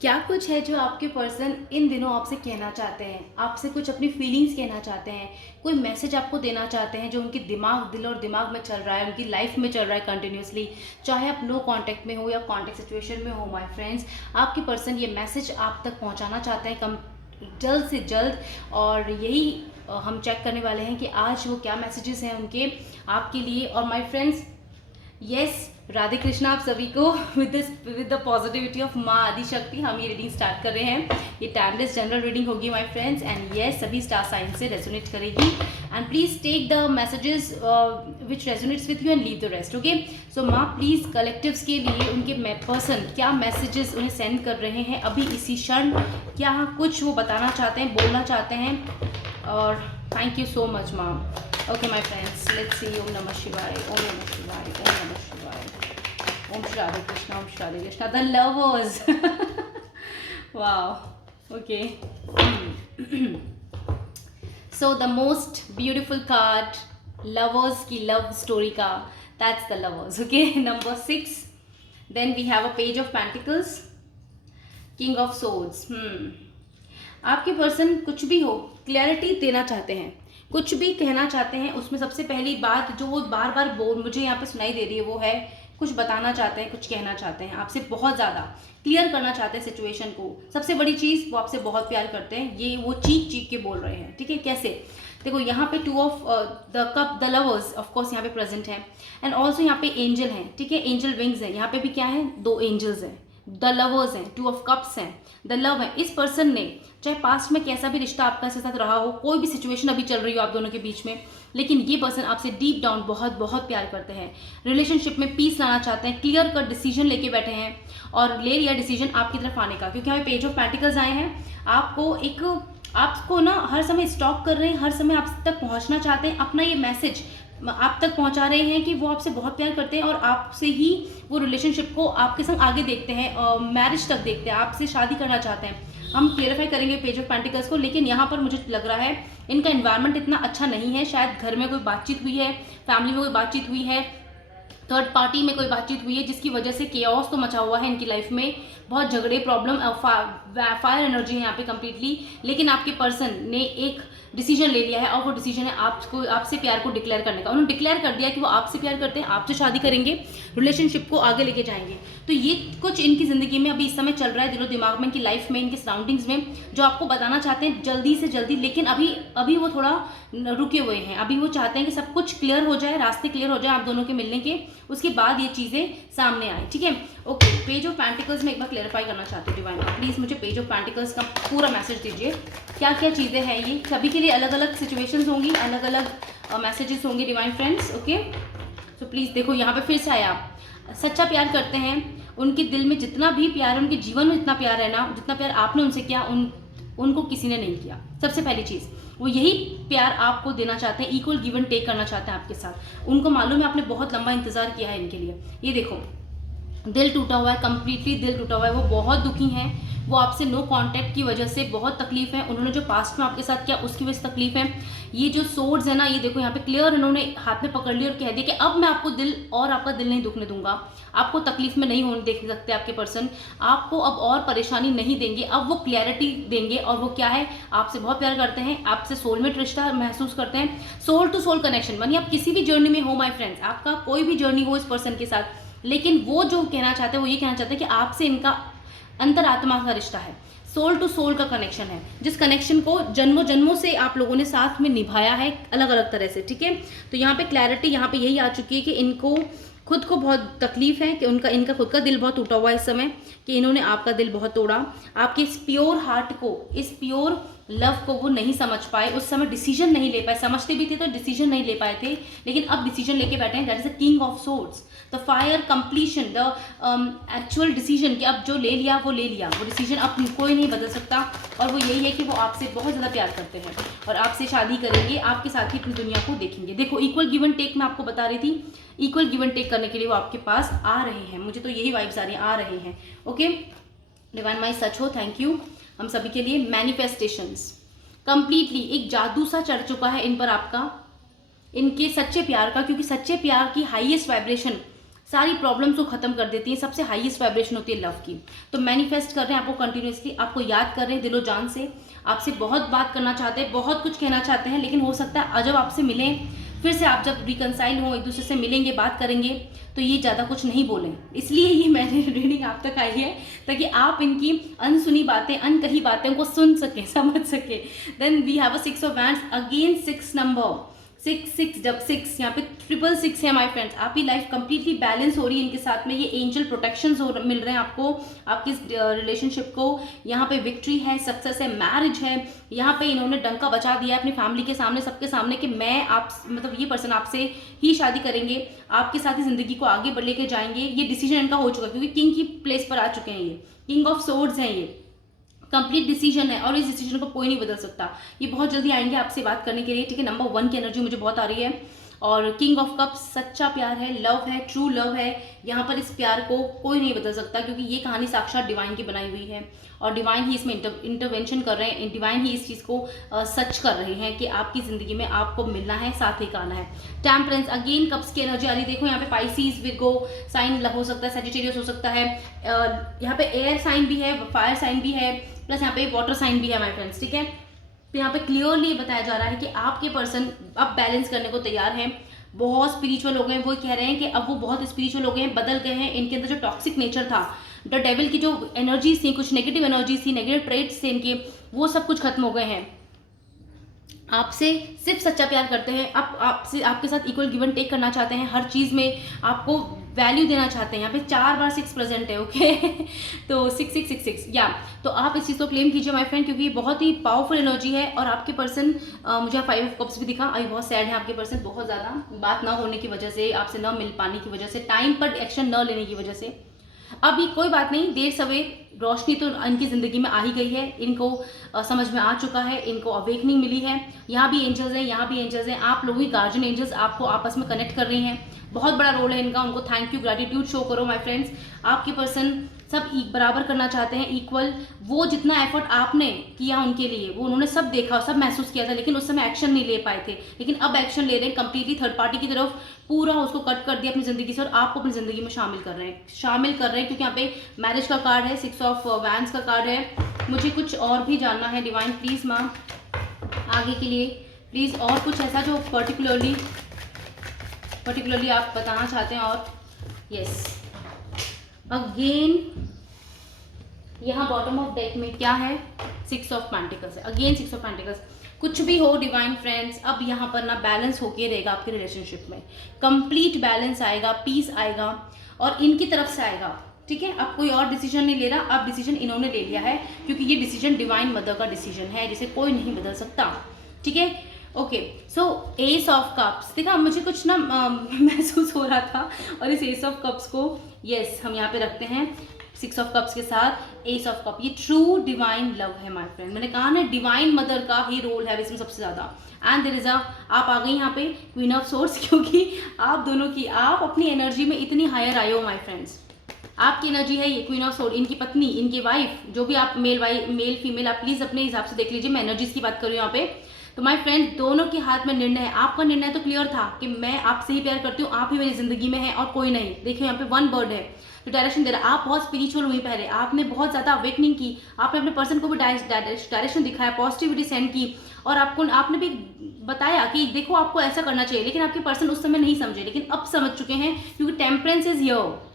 क्या कुछ है जो आपके पर्सन इन दिनों आपसे कहना चाहते हैं, आपसे कुछ अपनी फीलिंग्स कहना चाहते हैं, कोई मैसेज आपको देना चाहते हैं जो उनके दिल और दिमाग में चल रहा है, उनकी लाइफ में चल रहा है कंटिन्यूसली, चाहे आप नो कांटेक्ट में हो या कांटेक्ट सिचुएशन में हो माय फ्रेंड्स। आपके पर्सन ये मैसेज आप तक पहुंचाना चाहते हैं कम जल्द से जल्द। और यही हम चेक करने वाले हैं कि आज वो क्या मैसेजेस हैं उनके आपके लिए। और my friends, yes, Radhe Krishna आप सभी को। विद द पॉजिटिविटी ऑफ माँ आदिशक्ति हम ये रीडिंग स्टार्ट कर रहे हैं। ये टाइमलेस जनरल रीडिंग होगी माय फ्रेंड्स, एंड यस सभी स्टार साइन से रेजोनेट करेगी। And please take the messages which resonates with you and leave the rest. Okay, so माँ प्लीज कलेक्टिव्स के लिए उनके पर्सन क्या मैसेजेस उन्हें सेंड कर रहे हैं अभी इसी क्षण, क्या कुछ वो बताना चाहते हैं, बोलना चाहते हैं। और thank you so much ma'am. Okay, my friends, let's see. Om Namah Shivaya, Om Namah Shivaya, Om Namah Shivaya, Om Shri Radhe Krishna, Om Shri Radhe Krishna. The lovers. Wow. Okay. So the most beautiful card, lovers की love story का, that's the lovers. Okay. Number 6. Then we have a page of pentacles, king of swords. आपके person कुछ भी हो clarity देना चाहते हैं, कुछ भी कहना चाहते हैं। उसमें सबसे पहली बात जो वो बार बार मुझे यहाँ पे सुनाई दे रही है वो है कुछ बताना चाहते हैं, कुछ कहना चाहते हैं आपसे, बहुत ज़्यादा क्लियर करना चाहते हैं सिचुएशन को। सबसे बड़ी चीज़, वो आपसे बहुत प्यार करते हैं, ये वो चीख चीख के बोल रहे हैं। ठीक है, कैसे? देखो यहाँ पे 2 of the cup, the lovers of course यहाँ पे प्रेजेंट है, एंड ऑल्सो यहाँ पे एंजल हैं। ठीक है, एंजल विंग्स हैं। यहाँ पे भी क्या है, 2 एंजल्स हैं, द लवर्स हैं, 2 ऑफ कप्स हैं, द लव है। इस पर्सन ने चाहे पास्ट में कैसा भी रिश्ता आपका साथ रहा हो, कोई भी सिचुएशन अभी चल रही हो आप दोनों के बीच में, लेकिन ये पर्सन आपसे डीप डाउन बहुत बहुत प्यार करते हैं। रिलेशनशिप में पीस लाना चाहते हैं, क्लियर कट डिसीजन लेके बैठे हैं और ले लिया डिसीजन आपकी तरफ आने का, क्योंकि हमें पेज ऑफ पेंटिकल्स आए हैं। आपको ना हर समय स्टॉक कर रहे हैं, हर समय आप तक पहुंचना चाहते हैं, अपना ये मैसेज आप तक पहुंचा रहे हैं कि वो आपसे बहुत प्यार करते हैं और आपसे ही वो रिलेशनशिप को आपके संग आगे देखते हैं, मैरिज तक देखते हैं, आपसे शादी करना चाहते हैं। हम क्लियरिफाई करेंगे पेज ऑफ पेंटिकल्स को, लेकिन यहाँ पर मुझे लग रहा है इनका एनवायरनमेंट इतना अच्छा नहीं है। शायद घर में कोई बातचीत हुई है, फैमिली में कोई बातचीत हुई है, थर्ड पार्टी में कोई बातचीत हुई है, जिसकी वजह से केओस तो मचा हुआ है इनकी लाइफ में, बहुत झगड़े, प्रॉब्लम, फायर एनर्जी है यहाँ पे कंप्लीटली। लेकिन आपके पर्सन ने एक डिसीजन ले लिया है और वो डिसीजन है आपसे प्यार को डिक्लेयर करने का। उन्होंने डिक्लेयर कर दिया कि वो आपसे प्यार करते हैं, आपसे शादी करेंगे, रिलेशनशिप को आगे लेके जाएंगे। तो ये कुछ इनकी ज़िंदगी में अभी इस समय चल रहा है, दिलो दिमाग में, इनकी लाइफ में, इनके सराउंडिंग्स में, जो आपको बताना चाहते हैं जल्दी से जल्दी। लेकिन अभी वो थोड़ा रुके हुए हैं। अभी वो चाहते हैं कि सब कुछ क्लियर हो जाए, रास्ते क्लियर हो जाए आप दोनों के मिलने के, उसके बाद ये चीज़ें सामने आए। ठीक है, ओके। पेज ऑफ पेंटिकल्स में एक बार क्लेरिफाई करना चाहती हूँ डिवाइन, प्लीज़ मुझे पेज ऑफ पेंटिकल्स का पूरा मैसेज दीजिए। क्या क्या चीज़ें हैं ये, सभी के लिए अलग अलग सिचुएशंस होंगी, अलग अलग मैसेजेस होंगे divine friends. Okay, so please देखो यहाँ पे फिर से आया, सच्चा प्यार करते हैं, उनके दिल में जितना भी प्यार है, उनके जीवन में जितना प्यार है ना, जितना प्यार आपने उनसे किया उनको किसी ने नहीं किया। सबसे पहली चीज़ वो यही प्यार आपको देना चाहते हैं, इक्वल गिव एंड टेक करना चाहते हैं आपके साथ। उनको मालूम है आपने बहुत लंबा इंतजार किया है इनके लिए। ये देखो, दिल टूटा हुआ है, कंप्लीटली दिल टूटा हुआ है, वो बहुत दुखी हैं, वो आपसे नो कांटेक्ट की वजह से बहुत तकलीफ है, उन्होंने जो पास्ट में आपके साथ किया उसकी वजह से तकलीफ है। ये जो सोर्ड्स है ना, ये देखो यहाँ पे क्लियर इन्होंने हाथ में पकड़ लिया और कह दिया कि अब मैं आपको आपका दिल नहीं दुखने दूंगा, आपको तकलीफ में नहीं होने देख सकते आपके पर्सन, आपको अब और परेशानी नहीं देंगे, अब वो क्लैरिटी देंगे। और वो क्या है, आपसे बहुत प्यार करते हैं, आपसे सोलमेट रिश्ता महसूस करते हैं, सोल टू सोल कनेक्शन। मानिए आप किसी भी जर्नी में हो माय फ्रेंड्स, आपका कोई भी जर्नी हो इस पर्सन के साथ, लेकिन वो जो कहना चाहते हैं वो ये कहना चाहते हैं कि आपसे इनका अंतरात्मा का रिश्ता है, सोल टू सोल का कनेक्शन है, जिस कनेक्शन को जन्मों जन्मों से आप लोगों ने साथ में निभाया है अलग अलग तरह से। ठीक है, तो यहाँ पे क्लैरिटी यहाँ पे यही आ चुकी है कि इनको खुद को बहुत तकलीफ है कि इनका खुद का दिल बहुत टूटा हुआ है इस समय, कि इन्होंने आपका दिल बहुत तोड़ा, आपके इस प्योर हार्ट को, इस प्योर लव को वो नहीं समझ पाए, उस समय डिसीजन नहीं ले पाए, समझते भी थे तो डिसीजन नहीं ले पाए थे, लेकिन अब डिसीजन लेके बैठे हैं। That is the king of swords, the fire completion, the actual decision, कि अब जो ले लिया वो ले लिया, वो डिसीजन अब कोई नहीं बदल सकता। और वो यही है कि वो आपसे बहुत ज़्यादा प्यार करते हैं और आपसे शादी करेंगे, आपके साथ ही अपनी दुनिया को देखेंगे। देखो इक्वल गिव एंड टेक मैं आपको बता रही थी, इक्वल गिव एंड टेक करने के लिए वो आपके पास आ रहे हैं, मुझे तो यही वाइब्स आ रहे हैं। ओके डिवाइन माई सच हो, थैंक यू हम सभी के लिए। मैनिफेस्टेशंस कंप्लीटली एक जादू सा चढ़ चुका है इन पर आपका, इनके सच्चे प्यार का, क्योंकि सच्चे प्यार की हाईएस्ट वाइब्रेशन सारी प्रॉब्लम्स को खत्म कर देती हैं। सबसे हाईएस्ट वाइब्रेशन होती है लव की। तो मैनिफेस्ट कर रहे हैं आपको कंटिन्यूसली, आपको याद कर रहे हैं दिलो जान से, आपसे बहुत बात करना चाहते हैं, बहुत कुछ कहना चाहते हैं, लेकिन हो सकता है जब आपसे मिलें, फिर से आप जब रिकनसाइल हो, एक दूसरे से मिलेंगे, बात करेंगे, तो ये ज़्यादा कुछ नहीं बोलें। इसलिए ये मेरी रीडिंग आप तक आई है, ताकि आप इनकी अनसुनी बातें, अनकही बातें को सुन सकें, समझ सकें। Then we have a 6 of wands, again 6 number, 6 जब 6 यहाँ पे 666 है माय फ्रेंड्स। आपकी लाइफ कंप्लीटली बैलेंस हो रही है इनके साथ में। ये एंजल प्रोटेक्शंस मिल रहे हैं आपको, आपकी रिलेशनशिप को। यहाँ पे विक्ट्री है, सक्सेस है, मैरिज है। यहाँ पे इन्होंने डंका बचा दिया है अपनी फैमिली के सामने, सबके सामने, कि मैं आप मतलब ये पर्सन आपसे ही शादी करेंगे, आपके साथ ही जिंदगी को आगे बढ़ लेके जाएंगे। ये डिसीजन इनका हो चुका है, क्योंकि किंग की प्लेस पर आ चुके हैं ये, किंग ऑफ सोर्ड्स हैं ये। कंप्लीट डिसीजन है और इस डिसीजन को कोई नहीं बदल सकता। ये बहुत जल्दी आएंगे आपसे बात करने के लिए, ठीक है। नंबर 1 की एनर्जी मुझे बहुत आ रही है। और किंग ऑफ कप्स, सच्चा प्यार है, लव है, ट्रू लव है। यहाँ पर इस प्यार को कोई नहीं बदल सकता, क्योंकि ये कहानी साक्षात डिवाइन की बनाई हुई है और डिवाइन ही इसमें इंटरवेंशन कर रहे हैं, डिवाइन ही इस चीज़ को सच कर रहे हैं कि आपकी ज़िंदगी में आपको मिलना है, साथ ही आना है। टेम्परेंस, अगेन कप्स की एनर्जी आ रही है। देखो यहाँ पे पाइसीज, विर्गो साइन हो सकता है, सजिटेरियस हो सकता है, यहाँ पे एयर साइन भी है, फायर साइन भी है, प्लस यहाँ पे वाटर साइन भी है माय फ्रेंड्स, ठीक है। तो यहाँ पे क्लियरली बताया जा रहा है कि आपके पर्सन अब बैलेंस करने को तैयार हैं। बहुत स्पिरिचुअल हो गए हैं, वो कह रहे हैं कि अब वो बहुत स्पिरिचुअल हो गए हैं, बदल गए हैं। इनके अंदर जो टॉक्सिक नेचर था, द डेविल की जो एनर्जीज थी, कुछ नेगेटिव एनर्जीज थी, नेगेटिव ट्रेट्स थे इनके, वो सब कुछ खत्म हो गए हैं। आपसे सिर्फ सच्चा प्यार करते हैं, आपसे आपके साथ इक्वल गिवन टेक करना चाहते हैं, हर चीज़ में आपको वैल्यू देना चाहते हैं। यहाँ पे 4 बार 6 प्रेजेंट है, ओके तो 6666 या तो आप इस चीज़ को क्लेम कीजिए माय फ्रेंड, क्योंकि ये बहुत ही पावरफुल एनर्जी है। और आपके पर्सन, मुझे 5 ऑफ कप्स भी दिखा, अभी बहुत सैड है आपके पर्सन, बहुत ज़्यादा बात ना होने की वजह से, आपसे न मिल पाने की वजह से, टाइम पर एक्शन न लेने की वजह से। अभी कोई बात नहीं, देर सवेर रोशनी तो इनकी ज़िंदगी में आ ही गई है, इनको समझ में आ चुका है, इनको अवेकनिंग मिली है। यहाँ भी एंजल्स हैं, यहाँ भी एंजल्स हैं, आप लोगों की गार्जियन एंजल्स आपको आपस में कनेक्ट कर रही हैं। बहुत बड़ा रोल है इनका, उनको थैंक यू, ग्रेटिट्यूड शो करो माय फ्रेंड्स। आपके पर्सन सब बराबर करना चाहते हैं, इक्वल। वो जितना एफर्ट आपने किया उनके लिए, वो उन्होंने सब देखा, सब महसूस किया था, लेकिन उस समय एक्शन नहीं ले पाए थे। लेकिन अब एक्शन ले रहे हैं, कंप्लीटली थर्ड पार्टी की तरफ पूरा उसको कट कर दिया अपनी ज़िंदगी से, और आपको अपनी ज़िंदगी में शामिल कर रहे हैं, क्योंकि यहाँ पे मैरिज का कार्ड है, 6 ऑफ वैंड्स का कार्ड है। मुझे कुछ और भी जानना है डिवाइन, प्लीज़ माँ, आगे के लिए प्लीज़, और कुछ ऐसा जो पर्टिकुलरली आप बताना चाहते हैं। और यस, अगेन यहाँ बॉटम ऑफ डेक में क्या है, 6 ऑफ पेंटिकल्स है, अगेन 6 ऑफ पेंटिकल्स। कुछ भी हो डिवाइन फ्रेंड्स, अब यहाँ पर ना बैलेंस होके रहेगा आपके रिलेशनशिप में, कंप्लीट बैलेंस आएगा, पीस आएगा, और इनकी तरफ से आएगा, ठीक है। अब कोई और डिसीजन नहीं ले रहा, अब डिसीजन इन्होंने ले लिया है, क्योंकि ये डिसीजन डिवाइन मदर का डिसीजन है, जिसे कोई नहीं बदल सकता, ठीक है। Okay, so S of cups, देखा मुझे कुछ ना महसूस हो रहा था, और इस एस ऑफ कप्स को यस हम यहाँ पे रखते हैं 6 ऑफ कप्स के साथ एस ऑफ कप। ये ट्रू डिवाइन लव है माय फ्रेंड, मैंने कहा ना डिवाइन मदर का ही रोल है इसमें सबसे ज़्यादा। एंड देयर इज आप आ गई यहाँ पे क्वीन ऑफ सोर्ड्स, क्योंकि आप दोनों की, आप अपनी एनर्जी में इतनी हायर आए हो माय फ्रेंड्स। आपकी एनर्जी है ये क्वीन ऑफ सोर्ड, इनकी पत्नी, इनकी वाइफ, जो भी आप मेल फीमेल, आप प्लीज़ अपने हिसाब से देख लीजिए, मैं एनर्जीज की बात कर रही हूँ यहाँ पे। तो माय फ्रेंड, दोनों के हाथ में निर्णय है। आपका निर्णय तो क्लियर था कि मैं आपसे ही प्यार करती हूँ, आप ही मेरी जिंदगी में है और कोई नहीं। देखिए यहाँ पे 1 बर्ड है जो डायरेक्शन दे रहा है। आप बहुत स्पिरिचुअल हुई, पहले आपने बहुत ज़्यादा अवेकनिंग की, आपने अपने पर्सन को भी डायरेक्शन दिखाया, पॉजिटिविटी सेंड की, और आपने भी बताया कि देखो आपको ऐसा करना चाहिए, लेकिन आपके पर्सन उस समय नहीं समझे, लेकिन अब समझ चुके हैं, क्योंकि टेम्परेंस इज हियर।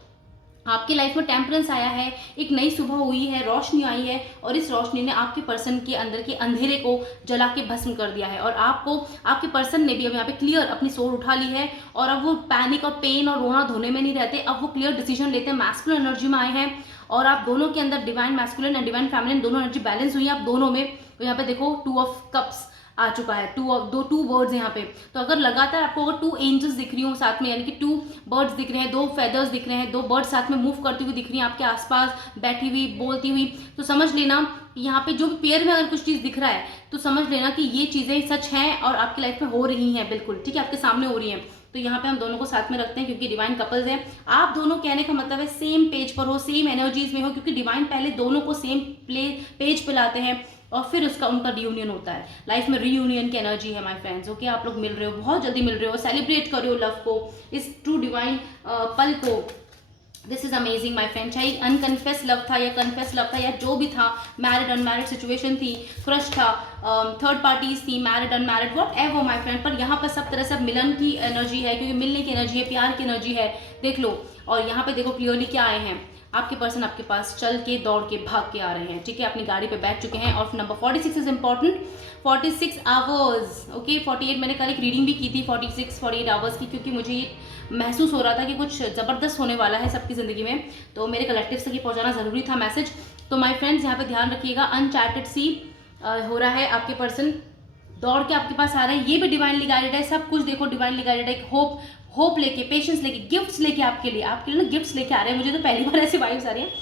आपकी लाइफ में टेम्परेंस आया है, एक नई सुबह हुई है, रोशनी आई है, और इस रोशनी ने आपके पर्सन के अंदर के अंधेरे को जला के भस्म कर दिया है। और आपको, आपके पर्सन ने भी अब यहाँ पे क्लियर अपनी सोल उठा ली है, और अब वो पैनिक और पेन और रोना धोने में नहीं रहते, अब वो क्लियर डिसीजन लेते हैं, मैस्कुलिन एनर्जी में आए हैं, और आप दोनों के अंदर divine masculine and divine feminine दोनों एनर्जी बैलेंस हुई है आप दोनों में। तो यहाँ पे देखो 2 ऑफ कप्स आ चुका है, 2 वर्ड्स यहाँ पे। तो अगर लगातार आपको अगर 2 एंजल्स दिख रही हो साथ में, यानी कि 2 बर्ड्स दिख रहे हैं, 2 फेदर्स दिख रहे हैं, 2 बर्ड्स साथ में मूव करती हुई दिख रही हैं आपके आसपास, बैठी हुई, बोलती हुई, तो समझ लेना यहाँ पे जो भी पेयर में अगर कुछ चीज़ दिख रहा है, तो समझ लेना कि ये चीज़ें सच हैं और आपकी लाइफ में हो रही हैं, बिल्कुल ठीक है, आपके सामने हो रही हैं। तो यहाँ पे हम दोनों को साथ में रखते हैं, क्योंकि डिवाइन कपल्स हैं। आप दोनों, कहने का मतलब है सेम पेज पर हो, सेम एनर्जीज में हो, क्योंकि डिवाइन पहले दोनों को सेम पेज पे लाते हैं, और फिर उसका उनका रियूनियन होता है। लाइफ में रियूनियन की एनर्जी है माय फ्रेंड्स। ओके, आप लोग मिल रहे हो, बहुत जल्दी मिल रहे हो, सेलिब्रेट कर रहे हो लव को, इस ट्रू डिवाइन पल को। This is amazing my friend. चाहे अनकन्फेस लव था या कन्फेस लव था या जो भी था, मैरिड अनमैरिड सिचुएशन थी, क्रश था, थर्ड पार्टीज थी, married unmarried, what ever my friend, पर यहाँ पर सब तरह से मिलन की एनर्जी है, क्योंकि मिलने की एनर्जी है, प्यार की एनर्जी है। देख लो, और यहाँ पे देखो क्लियरली क्या आए हैं, आपके पर्सन आपके पास चल के, दौड़ के, भाग के आ रहे हैं। ठीक है, अपनी गाड़ी पे बैठ चुके हैं। और number 46 is important, 46 hours. Okay, 48 मैंने कल एक रीडिंग भी की थी 48 आवर्स की, क्योंकि मुझे ये महसूस हो रहा था कि कुछ ज़बरदस्त होने वाला है सबकी ज़िंदगी में, तो मेरे कलेक्टिव तक ये पहुंचाना ज़रूरी था मैसेज। तो माय फ्रेंड्स, यहाँ पे ध्यान रखिएगा, अनचार्टेड सी हो रहा है, आपके पर्सन दौड़ के आपके पास आ रहे हैं, ये भी डिवाइनली गाइडेड है, सब कुछ देखो डिवाइनली गाइडेड है। होप लेके, पेशेंस लेके, गिफ्ट्स लेके आपके लिए ना गिफ्ट्स लेके आ रहे हैं। मुझे तो पहली बार ऐसी वाइब्स आ रही हैं।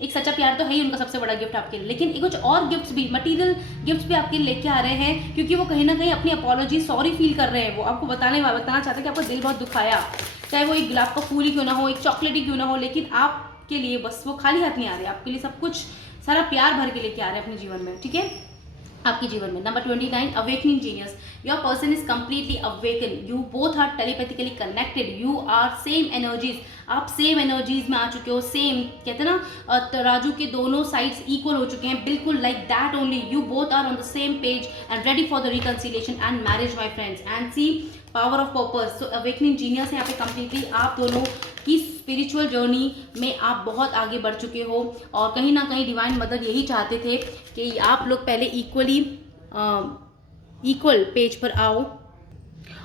एक सच्चा प्यार तो है ही उनका सबसे बड़ा गिफ्ट आपके लिए, लेकिन कुछ और गिफ्ट्स भी, मटेरियल गिफ्ट्स भी आपके लिए लेके आ रहे हैं, क्योंकि वो कहीं ना कहीं अपनी अपॉलॉजी, सॉरी फील कर रहे हैं। वो आपको बताना चाहते हैं कि आपका दिल बहुत दुखाया, चाहे वो एक गुलाब का फूल ही क्यों ना हो, एक चॉकलेट ही क्यों ना हो, लेकिन आपके लिए बस वो खाली हाथ नहीं आ रहे, आपके लिए सब कुछ सारा प्यार भर के लेके आ रहे हैं अपने जीवन में। ठीक है, आपके जीवन में। Number 29, awakening genius. Your person is completely awaken, you both are telepathically connected, you are same energies, आप सेम एनर्जीज में आ चुके हो, सेम कहते हैं ना तराजू के दोनों साइड्स इक्वल हो चुके हैं, बिल्कुल like that only, you both are on the same page and ready for the reconciliation and marriage my friends. And see power of purpose. So awakening genius है यहाँ पे कंप्लीटली, आप दोनों की स्पिरिचुअल जर्नी में आप बहुत आगे बढ़ चुके हो, और कहीं ना कहीं डिवाइन मदर यही चाहते थे कि आप लोग पहले इक्वल पेज पर आओ,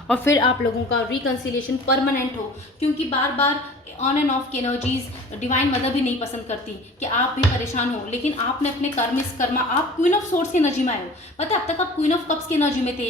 और फिर आप लोगों का रिकंसिलिएशन परमानेंट हो, क्योंकि बार बार ऑन एंड ऑफ की एनर्जीज डिवाइन मदर भी नहीं पसंद करती कि आप भी परेशान हो, लेकिन आपने अपने कर्मा, आप क्वीन ऑफ सोर्स की एनर्जी में आए हो। पता है, अब तक आप क्वीन ऑफ कप्स की एनर्जी में थे,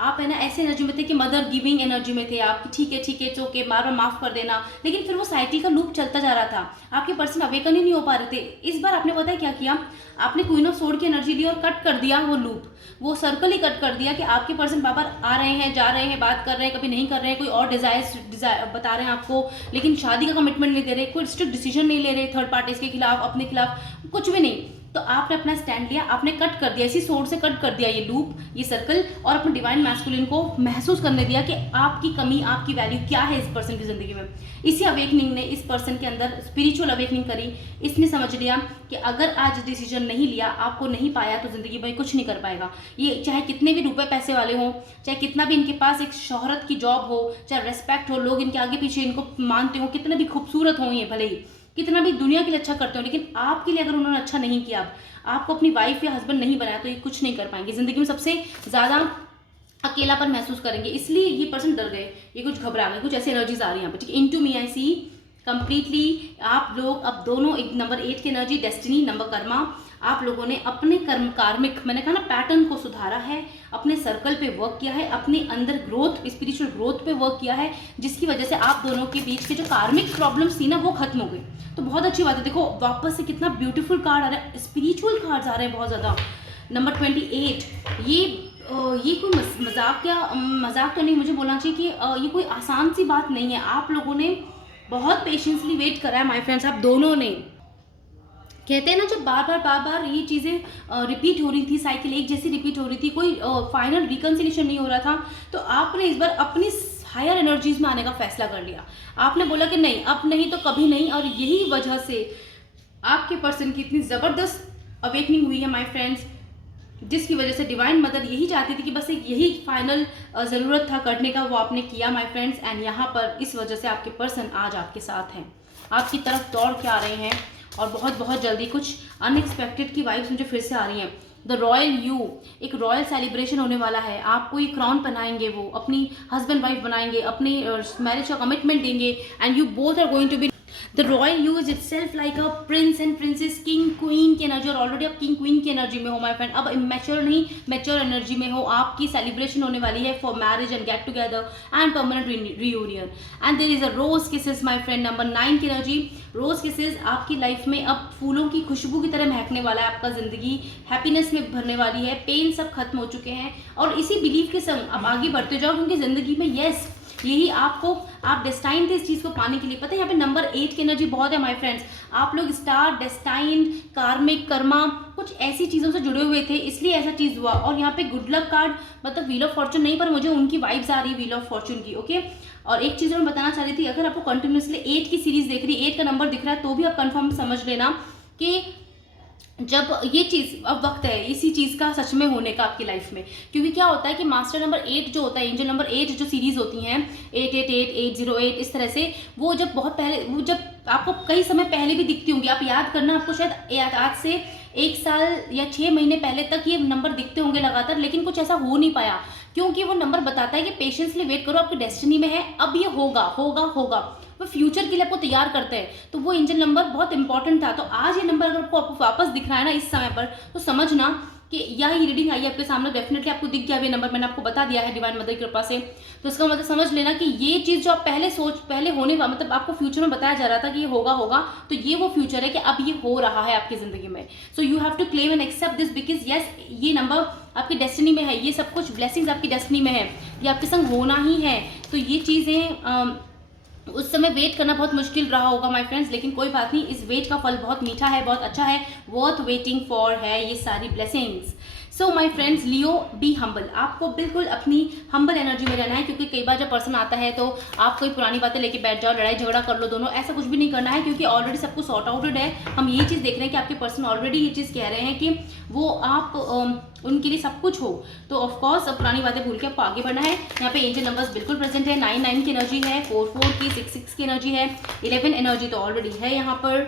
आप है ना ऐसे एनर्जी में थे कि मदर गिविंग एनर्जी में थे आप, ठीक है इट्स ओके, बार बार माफ कर देना, लेकिन फिर वो साइकिल का लूप चलता जा रहा था, आपके पर्सन अवेकन ही नहीं हो पा रहे थे। इस बार आपने पता है क्या किया, आपने क्वीन ऑफ सोर्ड की एनर्जी ली और कट कर दिया वो लूप, वो सर्कल ही कट कर दिया कि आपके पर्सन बार बार आ रहे हैं, जा रहे हैं, बात कर रहे हैं, कभी नहीं कर रहे हैं, कोई और डिजायर बता रहे हैं आपको, लेकिन शादी का कमिटमेंट नहीं दे रहे, कोई स्ट्रिक्ट डिसीजन नहीं ले रहे थर्ड पार्टीज के खिलाफ, अपने खिलाफ, कुछ भी नहीं। तो आपने अपना स्टैंड लिया, आपने कट कर दिया, इसी सोर्ड से कट कर दिया ये लूप, ये सर्कल, और अपने डिवाइन मैस्कुलिन को महसूस करने दिया कि आपकी कमी, आपकी वैल्यू क्या है इस पर्सन की जिंदगी में। इसी अवेकनिंग ने इस पर्सन के अंदर स्पिरिचुअल अवेकनिंग करी, इसने समझ लिया कि अगर आज डिसीजन नहीं लिया, आपको नहीं पाया, तो जिंदगी में कुछ नहीं कर पाएगा। ये चाहे कितने भी रुपए पैसे वाले हों, चाहे कितना भी इनके पास एक शोहरत की जॉब हो, चाहे रेस्पेक्ट हो, लोग इनके आगे पीछे इनको मानते हो, कितने भी खूबसूरत हो ये, भले ही कितना भी दुनिया के लिए अच्छा करते हो, लेकिन आपके लिए अगर उन्होंने अच्छा नहीं किया, आपको अपनी वाइफ या हस्बैंड नहीं बनाया, तो ये कुछ नहीं कर पाएंगे, जिंदगी में सबसे ज़्यादा अकेलापन महसूस करेंगे। इसलिए ये पर्सन डर गए, ये कुछ घबरा गए, कुछ ऐसी एनर्जीज आ रही है यहाँ पे। ठीक है, इनटू मी आई सी कंप्लीटली आप लोग अब दोनों, एक नंबर 8 की एनर्जी डेस्टिनी, नंबर कर्मा, आप लोगों ने अपने कार्मिक, मैंने कहा ना, पैटर्न को सुधारा है, अपने सर्कल पे वर्क किया है, अपने अंदर ग्रोथ, स्पिरिचुअल ग्रोथ पे वर्क किया है, जिसकी वजह से आप दोनों के बीच के जो कार्मिक प्रॉब्लम्स थी ना, वो खत्म हो गई। तो बहुत अच्छी बात है। देखो वापस से कितना ब्यूटीफुल कार्ड आ रहा है, स्पिरिचुअल कार्ड्स आ रहे हैं बहुत ज़्यादा। नंबर 28, ये कोई मजाक तो नहीं मुझे बोलना चाहिए कि ये कोई आसान सी बात नहीं है। आप लोगों ने बहुत पेशेंसली वेट करा है माय फ्रेंड्स, आप दोनों ने। कहते हैं ना, जब बार बार ये चीज़ें रिपीट हो रही थी, साइकिल एक जैसी रिपीट हो रही थी, कोई फाइनल रिकंसिलिएशन नहीं हो रहा था, तो आपने इस बार अपनी हायर एनर्जीज में आने का फैसला कर लिया। आपने बोला कि नहीं, अब नहीं तो कभी नहीं, और यही वजह से आपके पर्सन की इतनी ज़बरदस्त अवेकनिंग हुई है माय फ्रेंड्स, जिसकी वजह से डिवाइन मदर यही चाहती थी कि बस एक यही फाइनल ज़रूरत था करने का, वो आपने किया माय फ्रेंड्स। एंड यहाँ पर इस वजह से आपके पर्सन आज आपके साथ हैं, आपकी तरफ दौड़ के आ रहे हैं, और बहुत जल्दी कुछ अनएक्सपेक्टेड की वाइब्स मुझे फिर से आ रही हैं। द रॉयल यू, एक रॉयल सेलिब्रेशन होने वाला है, आपको ये क्राउन पहनाएंगे, वो अपनी हस्बैंड वाइफ बनाएंगे, अपनी मैरिज का कमिटमेंट देंगे, and you both are going to be the royal you is itself like a prince and princess, king queen की एनर्जी, और ऑलरेडी आप किंग क्वीन की एनर्जी में हो माय फ्रेंड। अब मैच्योर नहीं, मैच्योर एनर्जी में हो, आपकी सेलिब्रेशन होने वाली है for marriage and get together and permanent reunion. And there is a rose kisses my friend, number 9 की एनर्जी, रोज किसेस आपकी लाइफ में अब फूलों की खुशबू की तरह महकने वाला है, आपका जिंदगी हैप्पीनेस में भरने वाली है, पेन सब खत्म हो चुके हैं, और इसी बिलीफ के संग अब आगे बढ़ते जाओ, क्योंकि जिंदगी में यस यही आपको, आप डेस्टाइन थे इस चीज़ को पाने के लिए। पता है यहाँ पे नंबर 8 की एनर्जी बहुत है माय फ्रेंड्स, आप लोग स्टार, डेस्टाइन, कार्मिक, कर्मा, कुछ कुछ ऐसी चीज़ों से जुड़े हुए थे इसलिए ऐसा चीज़ हुआ। और यहाँ पे गुड लक कार्ड मतलब व्हील ऑफ फॉर्चून नहीं, पर मुझे उनकी वाइब्स आ रही है व्हील ऑफ फॉर्चून की। ओके, और एक चीज़ मैं बताना चाह रही थी, अगर आपको कंटिन्यूसली 8 की सीरीज देख रही है, 8 का नंबर दिख रहा है, तो भी आप कंफर्म समझ लेना कि जब ये चीज़ अब वक्त है इसी चीज़ का सच में होने का आपकी लाइफ में। क्योंकि क्या होता है कि मास्टर नंबर 8 जो होता है, एंजल नंबर 8 जो सीरीज़ होती हैं 888 808 इस तरह से, वो जब बहुत पहले, वो जब आपको कई समय पहले भी दिखती होंगी, आप याद करना, आपको शायद आज से 1 साल या 6 महीने पहले तक ये नंबर दिखते होंगे लगातार, लेकिन कुछ ऐसा हो नहीं पाया। क्योंकि वो नंबर बताता है कि पेशेंसली वेट करो, आपकी डेस्टिनी में है, अब ये होगा होगा होगा, वो फ्यूचर के लिए आपको तैयार करते हैं। तो वो एंजल नंबर बहुत इंपॉर्टेंट था। तो आज ये नंबर अगर आपको वापस दिख रहा है ना इस समय पर, तो समझना कि यही रीडिंग आई है आपके सामने, डेफिनेटली आपको दिख गया ये नंबर, मैंने आपको बता दिया है डिवाइन मदर की कृपा से। तो इसका मतलब समझ लेना कि ये चीज़ जो आप पहले होने का मतलब आपको फ्यूचर में बताया जा रहा था कि ये होगा होगा, तो ये वो फ्यूचर है कि अब ये हो रहा है आपकी ज़िंदगी में। So you have to claim and accept this, because yes ये नंबर आपकी डेस्टिनी में है, ये सब कुछ ब्लेसिंग्स आपकी डेस्टिनी में है, ये आपके संग होना ही है। तो ये चीज़ें उस समय वेट करना बहुत मुश्किल रहा होगा माय फ्रेंड्स, लेकिन कोई बात नहीं, इस वेट का फल बहुत मीठा है, बहुत अच्छा है, वर्थ वेटिंग फॉर है ये सारी blessings. So my friends, Leo be humble, आपको बिल्कुल अपनी हम्बल एनर्जी में रहना है। क्योंकि कई बार जब पर्सन आता है तो आप कोई पुरानी बातें लेके बैठ जाओ, लड़ाई झगड़ा कर लो दोनों, ऐसा कुछ भी नहीं करना है, क्योंकि ऑलरेडी सब कुछ सॉर्ट आउटेड है। हम ये चीज़ देख रहे हैं कि आपके पर्सन ऑलरेडी ये चीज़ कह रहे हैं कि वो आप उनके लिए सब कुछ हो। तो ऑफकोर्स अब पुरानी बातें भूल के आपको आगे बढ़ना है। यहाँ पे एंजल नंबर्स बिल्कुल प्रेजेंट है, 9 की एनर्जी है, 4 की, 6 की एनर्जी है, 11 एनर्जी तो ऑलरेडी है यहाँ पर।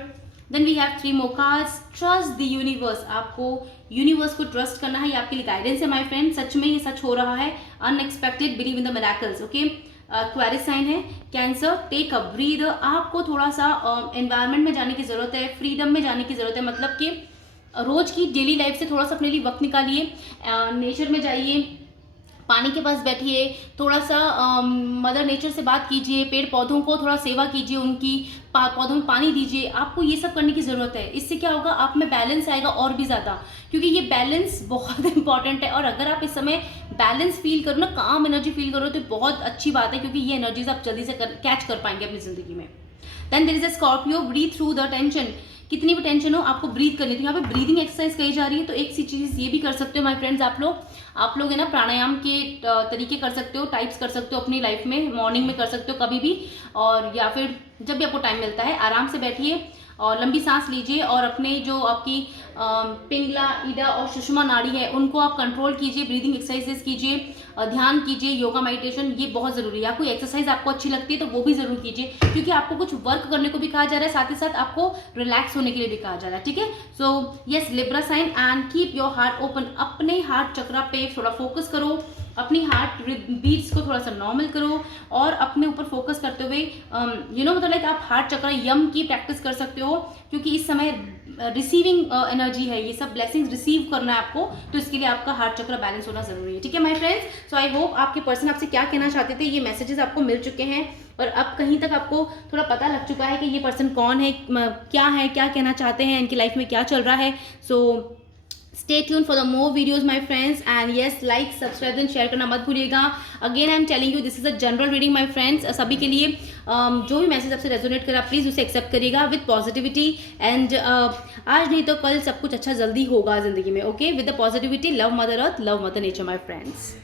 Then we have 3 more cards, trust the universe, आपको यूनिवर्स को ट्रस्ट करना है, ये आपके लिए गाइडेंस है माय फ्रेंड, सच में ये सच हो रहा है। Unexpected, believe in the miracles. Okay, queries sign है कैंसर, टेक अ ब्रीद, आपको थोड़ा सा एनवायरनमेंट में जाने की जरूरत है, फ्रीडम में जाने की जरूरत है, मतलब कि रोज की डेली लाइफ से थोड़ा सा अपने लिए वक्त निकालिए, नेचर में जाइए, पानी के पास बैठिए, थोड़ा सा मदर नेचर से बात कीजिए, पेड़ पौधों को थोड़ा सेवा कीजिए, उनकी पौधों में पानी दीजिए, आपको ये सब करने की ज़रूरत है। इससे क्या होगा, आप में बैलेंस आएगा और भी ज़्यादा, क्योंकि ये बैलेंस बहुत इंपॉर्टेंट है। और अगर आप इस समय बैलेंस फील करो ना, काम एनर्जी फील करो, तो बहुत अच्छी बात है, क्योंकि ये एनर्जीज आप जल्दी से कैच कर पाएंगे अपनी ज़िंदगी में। Then there is a Scorpio, breathe through the tension, कितनी भी टेंशन हो आपको ब्रीथ करनी थी। यहाँ पे ब्रीदिंग एक्सरसाइज कही जा रही है, तो एक सी चीज़ ये भी कर सकते हो माय फ्रेंड्स, आप लोग है ना प्राणायाम के तरीके कर सकते हो, टाइप्स कर सकते हो अपनी लाइफ में, मॉर्निंग में कर सकते हो कभी भी, और या फिर जब भी आपको टाइम मिलता है आराम से बैठिए और लंबी सांस लीजिए, और अपने जो आपकी पिंगला, ईडा और सुषमा नाड़ी है उनको आप कंट्रोल कीजिए, ब्रीदिंग एक्सरसाइजेस कीजिए, ध्यान कीजिए, योगा मेडिटेशन, ये बहुत ज़रूरी है। या कोई एक्सरसाइज आपको अच्छी लगती है तो वो भी ज़रूर कीजिए, क्योंकि आपको कुछ वर्क करने को भी कहा जा रहा है, साथ ही साथ आपको रिलैक्स होने के लिए भी कहा जा रहा है। ठीक है, so yes, Libra sign, and keep your heart open, अपने हार्ट चक्रा पे थोड़ा फोकस करो, अपनी हार्ट बीट्स को थोड़ा सा नॉर्मल करो, और अपने ऊपर फोकस करते हुए मतलब लाइक आप हार्ट चक्र यम की प्रैक्टिस कर सकते हो, क्योंकि इस समय रिसीविंग एनर्जी है, ये सब ब्लेसिंग्स रिसीव करना है आपको, तो इसके लिए आपका हार्ट चक्र बैलेंस होना जरूरी है। ठीक है my friends, so I hope आपके पर्सन आपसे क्या कहना चाहते थे, ये मैसेजेस आपको मिल चुके हैं, और अब कहीं तक आपको थोड़ा पता लग चुका है कि ये पर्सन कौन है, क्या कहना चाहते हैं, इनकी लाइफ में क्या चल रहा है। सो stay tuned for the more videos my friends, and yes, like, subscribe and share करना मत भूलिएगा। again I am telling you, this is a general reading my friends, सभी के लिए जो भी मैसेज आपसे रेजोनेट करा प्लीज़ उसे एक्सेप्ट करिएगा विद पॉजिटिविटी, एंड आज नहीं तो कल सब कुछ अच्छा जल्दी होगा ज़िंदगी में। Okay, with the positivity, love mother earth, love mother nature my friends.